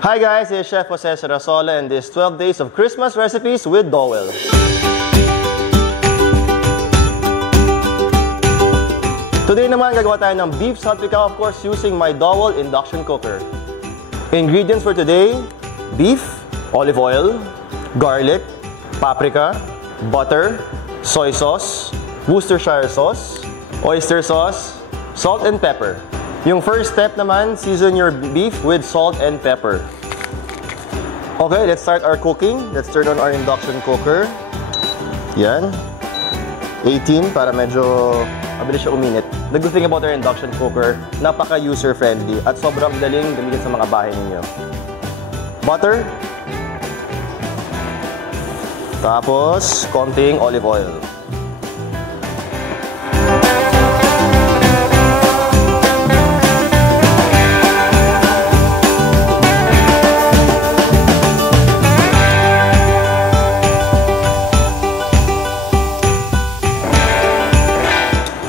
Hi guys, it's Chef Jose Sarasola and this 12 days of Christmas recipes with Dowell. Today naman gagawa tayo ng beef salpicao, of course using my Dowell induction cooker. Ingredients for today: beef, olive oil, garlic, paprika, butter, soy sauce, Worcestershire sauce, oyster sauce, salt and pepper. Yung first step naman, season your beef with salt and pepper. Okay, let's start our cooking. Let's turn on our induction cooker. Yan. 18 para medyo mabilis siya uminit. The good thing about our induction cooker, napaka user-friendly at sobrang daling gamitin sa mga bahay ninyo. Butter. Tapos, konting olive oil.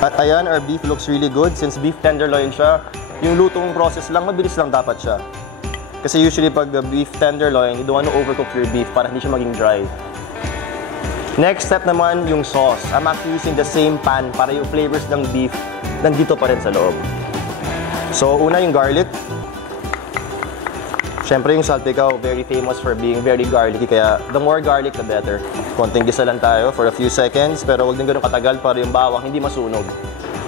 At ayan, our beef looks really good. Since beef tenderloin siya, yung lutong process lang, mabilis lang dapat siya. Kasi usually pag beef tenderloin, you don't want to overcook your beef para hindi siya maging dry. Next step naman, yung sauce. I'm actually using the same pan para yung flavors ng beef nandito pa rin sa loob. So, una yung garlic. Siyempre yung salpicao, very famous for being very garlicky, kaya the more garlic, the better. Konting gisa lang tayo for a few seconds, pero huwag din ganun katagal para yung bawang hindi masunog.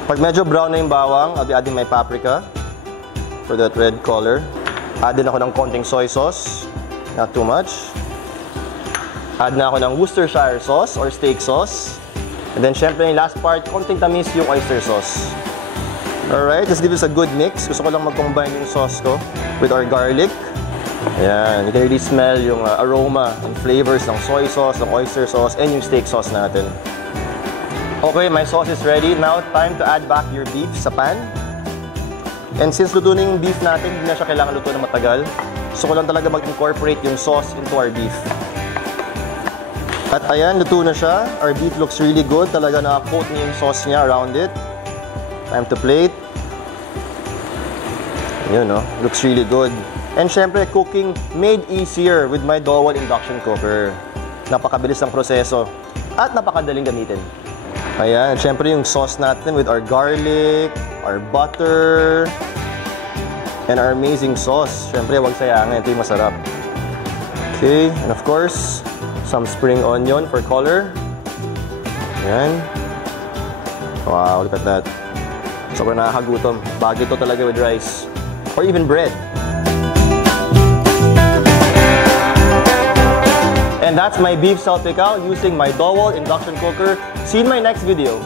Pag medyo brown na yung bawang, I'll be adding my paprika for that red color. Add din ako ng konting soy sauce, not too much. Add na ako ng Worcestershire sauce or steak sauce. And then syempre yung last part, konting tamis yung oyster sauce. Alright, let's give this a good mix. Gusto ko lang mag-combine yung sauce ko with our garlic. Ayan, you can really smell yung aroma and flavors ng soy sauce, ng oyster sauce, and yung steak sauce natin. Okay, my sauce is ready. Now, time to add back your beef sa pan. And since luto na yung beef natin, hindi na siya kailangan luto na matagal. Gusto ko lang talaga mag-incorporate yung sauce into our beef. At ayan, luto na siya. Our beef looks really good. Talaga naka-coat niya yung sauce niya around it. Time to plate. Yun, no? Looks really good. And syempre, cooking made easier with my Dowell induction cooker. Napakabilis ng proseso at napakadaling gamitin. Ayan, syempre yung sauce natin with our garlic, our butter, and our amazing sauce. Syempre, huwag sayangin. Ito yung masarap. Okay, and of course, some spring onion for color. Ayan. Wow, look at that. Sobrang nakakagutom. Bagay ito talaga with rice. Or even bread. And that's my beef salpicao using my Dowell induction cooker. See you in my next video.